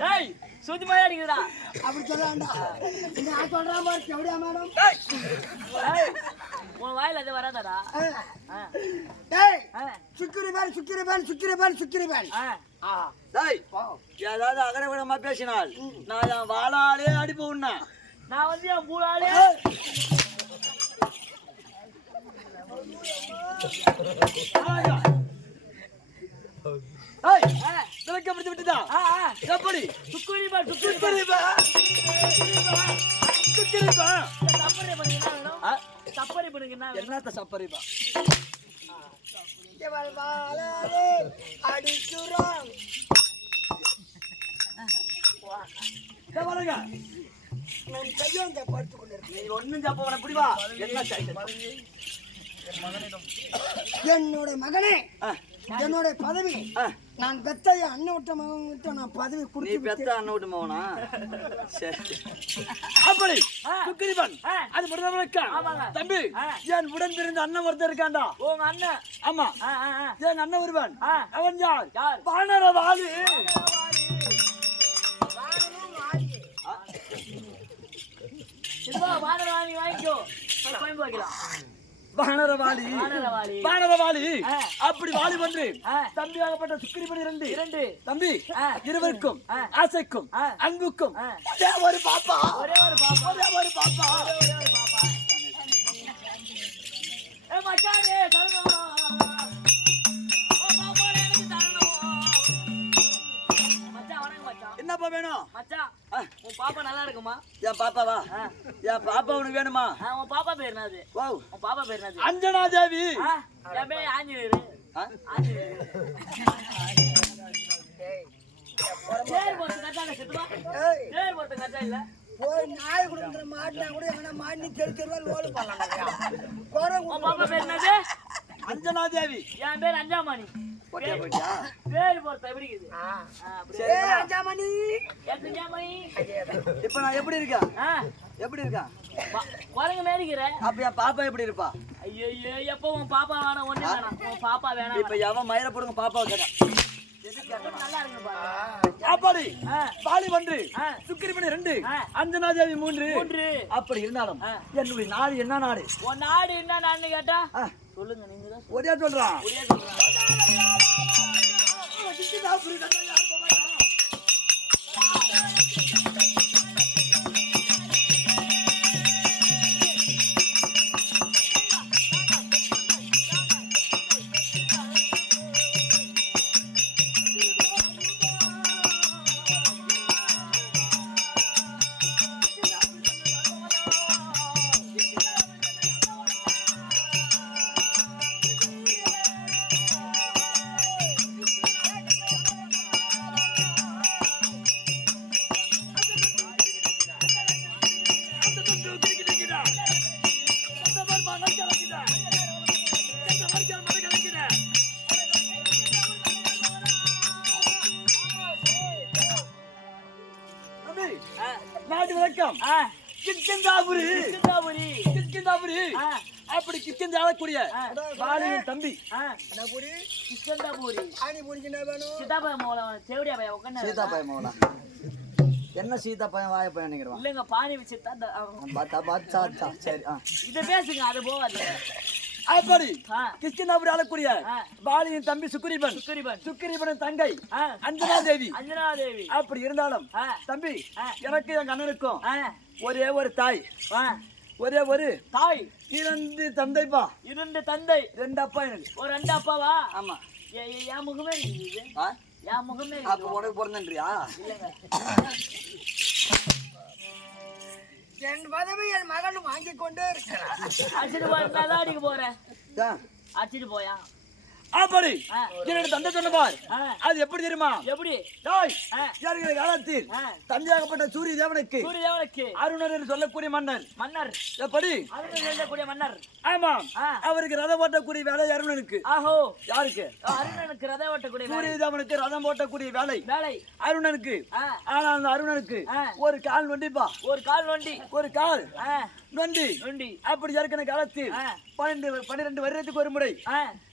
டேய் சுத்தி மாதிரி அடிக்குதுடா அப்படி சொல்லாண்டா. நான் சொல்றேன் பாரு எப்படியா மேடம்? டேய் உன் வாயில அது வராதாடா? டேய் ஆ. சுக்கிரி பேன் சுக்கிரி பேன் சுக்கிரி பேன் சுக்கிரி பேன் ஆ. டேய் ஏதாவது அகடவிடமா பேசினால் நான் என் வாழாலே அடிப்பு நான் வந்து என் விளக்க பிடிச்சு விட்டுதா ஆ ஆ. எப்படி சுக்குரி பா சுக்குரி பா சுக்கிரிப்பா சுக்கிரிப்பா சப்பரி பண்ணுங்க என்ன வேணும்? சப்பரி பண்ணுங்க என்ன என்னத்த சப்பரிப்பா? இவள் பாருங்க. நான் படுத்து கொண்டிருக்கேன் நீ ஒண்ணும் சப்ப உன பிடிவா என்ன என்னோட மகனே ஆ, என்னோட பதவி. ஆ. நான் பெத்தைய அண்ணன் விட்ட மகன் விட்டு நான் பதவி நீ கொடுத்து பெத்த அண்ணன் விட்டு போவனா சரி. அப்படி ஆ. சுக்கிரிவன் ஆ. அது மட்டும் இருக்கா ஆமாங்க. தம்பி ஆ. என் உடன் பிறந்த அண்ணன் ஒருத்தர் இருக்காண்டா? உங்க அண்ணன். ஆமா. ஆ ஆ ஆ. என் அண்ணன் ஒருவன். அவன் யார்? வானர வாலி வானர வாணி வாங்கிக்கோ. போய் கோயம்பு வைக்கலாம் வானர வாலி வானர வாலி வானர வாலி ஆ. அப்படி வாலி ஒன்று ஆ. தம்பியாகப்பட்ட சுக்கிரிபன் இரண்டு இரண்டு தம்பி. இருவருக்கும். ஆசைக்கும். அன்புக்கும். ஒரே ஒரு பாப்பா ஒரே ஒரு பாப்பா ஒரே ஒரு பாப்பா ஒரே ஒரு பாப்பா ஏ மச்சானே தரணும் என்னப்பா வேணும். மச்சான் ஆ. உன் பாப்பா நல்லா இருக்குமா? என் பாப்பாவா ஆ. என் பாப்பா உனக்கு வேணுமா? உன் பாப்பா பேர் என்னது? ஓ உன் பாப்பா பேர் என்னது? அஞ்சனா தேவி. என் பேர் ஆஞ்சநேயர். போய் நாய் கொடுக்குற மாட்டினா கூட எங்கன்னா மாட்டி தெரு தெருவா லோடு பண்ணலாம் குறை உன் பாப்பா பேர் என்னது? அஞ்சனா தேவி. என் பேர் அஞ்சாமணி. இப்ப நான் எப்படி இருக்கேன் ஆ. எப்படி இருக்கேன் பா- குரங்கு மேரிக்கிற அப்ப என் பாப்பா எப்படி இருப்பா? ஐயோ எப்போ உன் பாப்பா வேணாம் ஒண்ணு வேணாம். உன் பாப்பா வேணாம் இப்ப எவன் மயிர போடுங்க பாப்பா இருக்கு அப்படி ஆ. பாலி ஒன்று. சுக்கிரிமணி ரெண்டு. அஞ்சனா தேவி மூன்று. அப்படி இருந்தாலும். என்னுடைய நாடு என்ன நாடு? உன் நாடு என்ன நான்னு கேட்டா? சொல்லுங்க நீங்க ஒரே சொல்றான் ஒரே சொல்றேன் தம்பி, ஆ, கிஷ்கிந்தாபுரி. கிஷ்கிந்தாபுரி ஆ, அப்படி கிஷ்கிந்த ஆளக்கூடிய. பாலியின் தம்பி. ஆ, என்ன புடி சிக்கந்தாபுரி. ஆணி புடிக்கு என்ன வேணும்? சித்தாபா மோளம். தேவடியா பையன் உட்காந்து சீதா பையன் மோனா என்ன சீதா பையன் வாய பையன் நினைக்கிறவான்? இல்லைங்க பானி வச்சுட்டா இந்த- அவன் பார்த்தா பார்த்தா சா, சரி இதை பேசுங்க அது போகாது. அப்படி கிஷ்கிந்தாபுரி ஆளக்கூடிய. பாலியின் தம்பி சுக்ரீபன். சுக்கிரிபன் சுக்கிரீபனின் தங்கை. அஞ்சனா தேவி அஞ்சனா தேவி அப்படி இருந்தாலும் தம்பி. எனக்கு என் அண்ணனுக்கும் ஒரே ஒரு தாய். ஒரே ஒரு தாய். இரண்டு தந்தைப்பா. இரண்டு தந்தை. ரெண்டு அப்பா எனக்கு ஒரு ரெண்டு அப்பாவா ஆமா என் முகமே? என் முகமே அப்ப. உனக்கு பிறந்தன்றியா? இல்லைங்க. என் பதவி என் மகன் வாங்கி கொண்டே இருக்கிறார். அடிச்சிட்டு போய் தான் அடிக்க போறேன். அடிச்சிட்டு போயா? அப்படி. என்னோட தந்தை சொன்ன பார். ஆ, அது எப்படி தெரியுமா? எப்படி? யாருக்கிற காலத்தில் தந்தையாகப்பட்ட சூரிய தேவனுக்கு சூரிய தேவனுக்கு அருணர் என்று சொல்லக்கூடிய மன்னர். மன்னர். எப்படி? எழுதக்கூடிய மன்னர். ஆமாம். அவருக்கு ரதம் ஓட்டக்கூடிய வேலை அருணனுக்கு. ஆஹோ. யாருக்கு? அருணனுக்கு ரத ஓட்டக்கூடிய சூரிய தேவனுக்கு ரதம் ஓட்டக்கூடிய வேலை. வேலை. அருணனுக்கு. ஆ, ஆனா அந்த அருணனுக்கு. ஒரு கால் வண்டிப்பா. ஒரு கால் வண்டி. ஒரு கால். ஆ, வண்டி வண்டி அப்படி இருக்கிற காலத்தில். பன்னெண்டு பன்னிரெண்டு வருடத்துக்கு ஒரு முறை.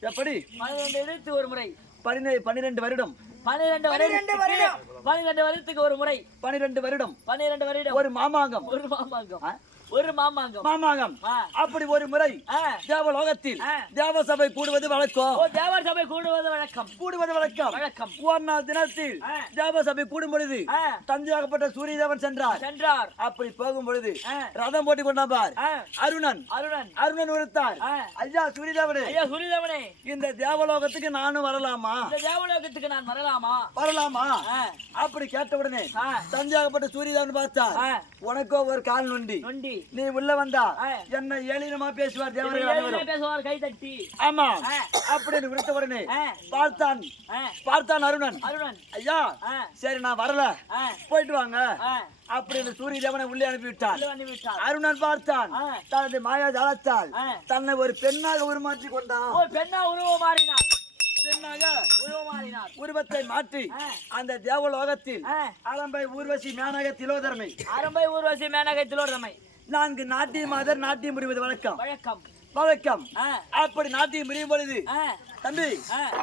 எப்படி? பன்னிரண்டு எழுத்து ஒரு முறை. பன்னிரெண்டு பன்னிரெண்டு வருடம். பன்னிரண்டு பன்னிரண்டு வருடம். வருடம் பன்னிரண்டு வருடத்துக்கு ஒரு முறை. பனிரெண்டு வருடம். பன்னிரண்டு வருடம். ஒரு மாமாங்கம். ஒரு மாமாங்கம். ஒரு மாமாங்கம் மாமாங்கம். அப்படி ஒரு முறை. தேவலோகத்தில் ஆ. தேவசபை கூடுவது வழக்கம் ஓ தேவர் சபை கூடுவது வழக்கம் கூடுவது வழக்கம் வழக்கம் ஒரு நாள் தினத்தில் ஆ. தேவசபை கூடும் பொழுது ஆ. தஞ்சையாகப்பட்ட சூரிய தேவன் சென்றார் சென்றார் அப்படி போகும் பொழுது. ரதம் போட்டி கொண்டான் பார். அருணன் அருணன் அருணன் உரைத்தார் ஆ. ஐயா சூரியதேவனே ஐயா சுரிதவனே இந்த தேவலோகத்துக்கு நானும் வரலாமா இந்த தேவலோகத்துக்கு நான் வரலாமா வரலாமா. அப்படி கேட்ட உடனே. தஞ்சாகப்பட்ட சூரியதேவன் பார்த்தார் ஆ. உனக்கோ ஒரு கால் நொண்டி நொண்டி நீ உள்ள வந்தா. என்ன ஏளினமா பேசுவார் தேவர்கள் பேசுவார் கை தட்டி ஆமா. அப்படின்னு விடுத்த உடனே. பார்த்தான். பார்த்தான் அருணன் அருணன் ஐயா. சரி நான் வரல. போயிட்டு வாங்க. அப்படின்னு சூரிய தேவனை உள்ளே அனுப்பி விட்டார் உள்ள வந்து விட்டார் அருணன் பார்த்தான். தனது மாயா ஜாலத்தால். தன்னை ஒரு பெண்ணாக உருமாற்றி கொண்டான் பெண்ணா உருவம் பெண்ணாக மாறினார் உருவத்தை மாற்றி. அந்த தேவலோகத்தில் ஆ. அலம்பை ஊர்வசி மேனக திலோதரமை அரம்பை ஊர்வசி மேனகத்திலோர் தம்மை நான்கு நாட்டிய மாதர் நாட்டியம் புரிவது வழக்கம் வழக்கம் வழக்கம். அப்படி நாட்டியம் புரியும் பொழுது. தம்பி.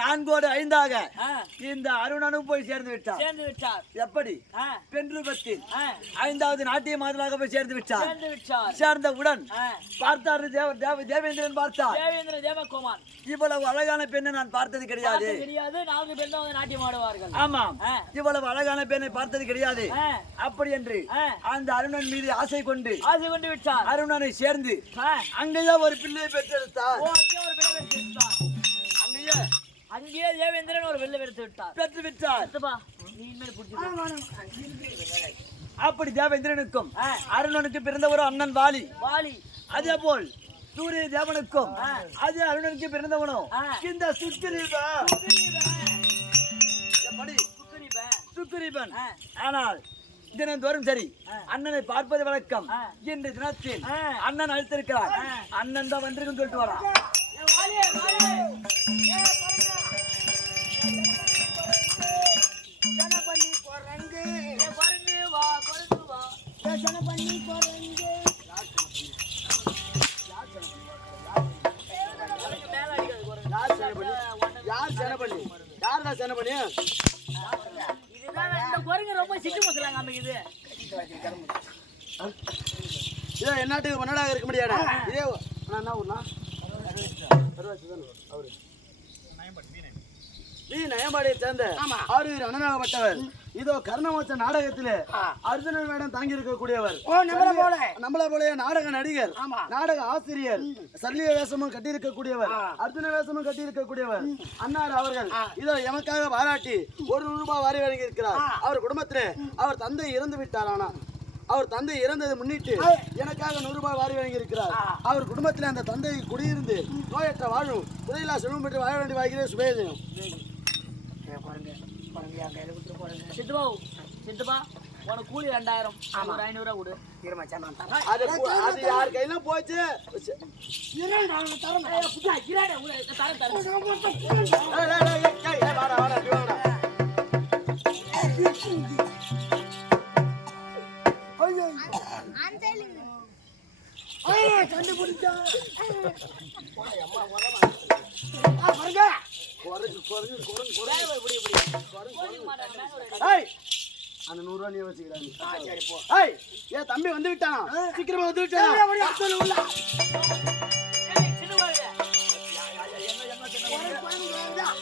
நான்கோடு ஐந்தாக. இந்த அருணனும் போய் சேர்ந்து விட்டார் சேர்ந்து விட்டார் எப்படி ஆ. பெண் ரூபத்தில் ஆ. ஐந்தாவது நாட்டிய மாதராக போய் சேர்ந்து விட்டார் சேர்ந்து விட்டார் சேர்ந்தவுடன். பார்த்தார் தேவ தேவ தேவேந்திரன் பார்த்தார் தேவேந்திர தேவகுமார் இவ்வளவு அழகான பெண்ணை நான் பார்த்தது கிடையாது தெரியாது நான்கு வந்து நாட்டியம் ஆடுவார்கள் ஆமாம். இவ்வளவு அழகான பெண்ணை பார்த்தது கிடையாது. அப்படி என்று. அந்த அருணன் மீது ஆசை கொண்டு ஆசை கொண்டு விட்டார் அருணனை சேர்ந்து. அங்கேயே ஒரு பிள்ளையை பெற்றெடுத்தார் அங்கே ஒரு பிள்ளை பெற்று அங்கேயே தேவேந்திரன் ஒரு வெள்ளை பெற்று விட்டார். பெற்று விட்டார். நீ இனிமேல். அப்படி தேவேந்திரனுக்கும். அருணனுக்கு பிறந்த ஒரு அண்ணன் வாலி. வாலி. அதே போல் சூரிய தேவனுக்கும் அதே அருணனுக்கு பிறந்தவனும். இந்த. சுக்கிரீபன். ஆனால் தினந்தோறும் சரி அண்ணனை பார்ப்பது வழக்கம். இன்று தினத்தில். அண்ணன் அழைத்திருக்கிறார். அண்ணன் தான் வந்திருக்குன்னு சொல்லிட்டு வரான். ஏ, வாலி, என்னாட்டுக்கு மன்னடாக இருக்க முடியாது இதே அண்ணா, என்ன ஊர்னா அவரு சேர்ந்த ஆறுவீர் அண்ணனாகப்பட்டவர் இதோ கர்ணமோச்ச நாடகத்திலே அர்ஜுனன் வேடம் தாங்கி இருக்கக்கூடியவர் நம்மள போல. நாடக நடிகர். நாடக ஆசிரியர் சல்லிய வேஷமும் கட்டியிருக்கக்கூடியவர் அர்ஜுன வேஷமும் கட்டியிருக்கக்கூடியவர். அன்னார் அவர்கள் இதோ எமக்காக பாராட்டி ஒரு நூறு ரூபாய் வாரி வழங்கி இருக்கிறார் அவர் குடும்பத்திலே அவர் தந்தை இறந்து விட்டார் ஆனா அவர் தந்தை இறந்ததை முன்னிட்டு எனக்காக நூறு ரூபாய் வாரி வழங்கி இருக்கிறார் அவர் குடும்பத்திலே அந்த தந்தை குடியிருந்து நோயற்ற வாழும் புதையிலா செல்வம் பெற்று வாழ வேண்டி வாய்க்கிறேன் சுபேதயம். சித்துப்பா சித்துப்பா உனக்கு கூலி ரெண்டாயிரம். ஒரு ஐநூறு ரூபா கொடு. அது யார் கையில போச்சு? தரேன், தரேன். சீக்கிரமா வந்துருச்சேன்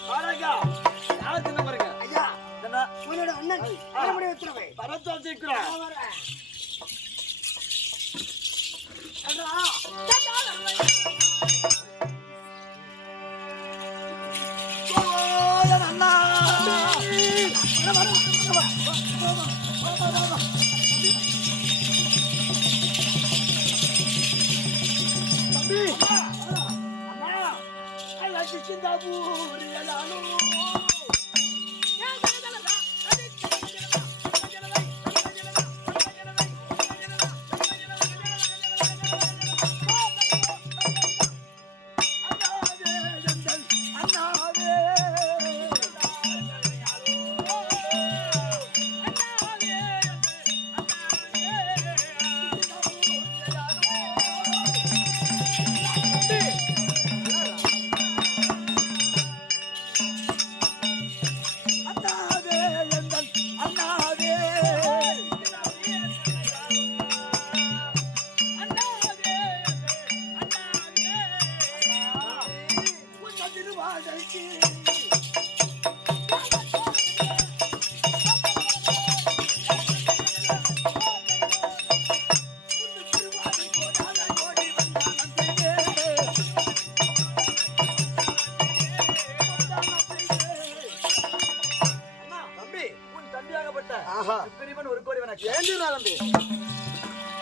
பாருங்க ஐயா உன்னோட அண்ணன் மறுபடியும் வச்சிருவேன் பரத்தோ சீக்கிரம் அண்ணா வர வர வர வர வர வர دبور يا العلوم.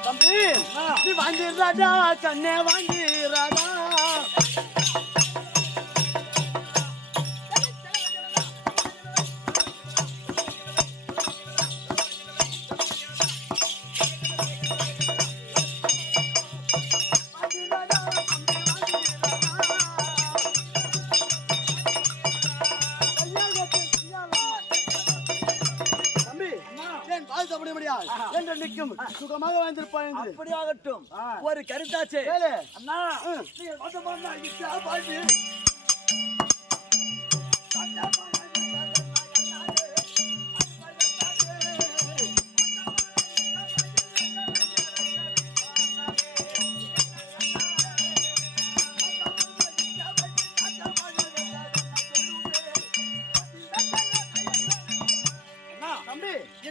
தம்பி. நீ வாங்கிடுறாடா கண்ணே வாங்கிடுறாடா நிற்கும் சுகமாக வாழ்ந்திருப்பான் என்று. அப்படியாகட்டும். ஆ. ஒரு கருத்தாச்சே. அண்ணா பாட்டு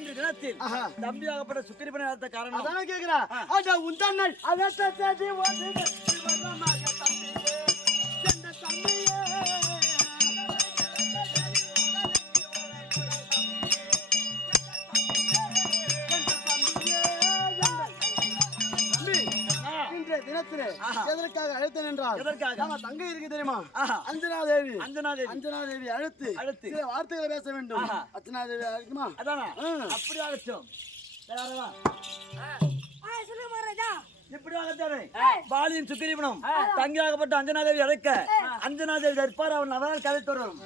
தம்பி தினத்தில் ஆஹா. தம்பியாகப்பட்ட சுக்கிரீவனை அழைத்த காரணம். அதான கேக்குறா? அட உந்தண்ணல் அதத்த தேதி ஓடு எதற்காக அழைத்தேன் என்றால் எதற்காக? நம்ம தங்கை இருக்கு தெரியுமா. அஞ்சனா தேவி அஞ்சனா தேவி அஞ்சனா தேவி அழைத்து அழைத்து. சில வார்த்தைகளை பேச வேண்டும். அர்ச்சனா தேவி அழைக்குமா? அதானே? ம். அப்படியாகட்டும் யாரவா? ஆ சொல்லு மகாராஜா இப்படியாகத்தானே பாலியின் சுக்கிரீவனும். தங்கியாகப்பட்ட அஞ்சனாதேவி அழைக்க அஞ்சனாதேவி தற்பார் அவன் அவரால் கதை தொடரும்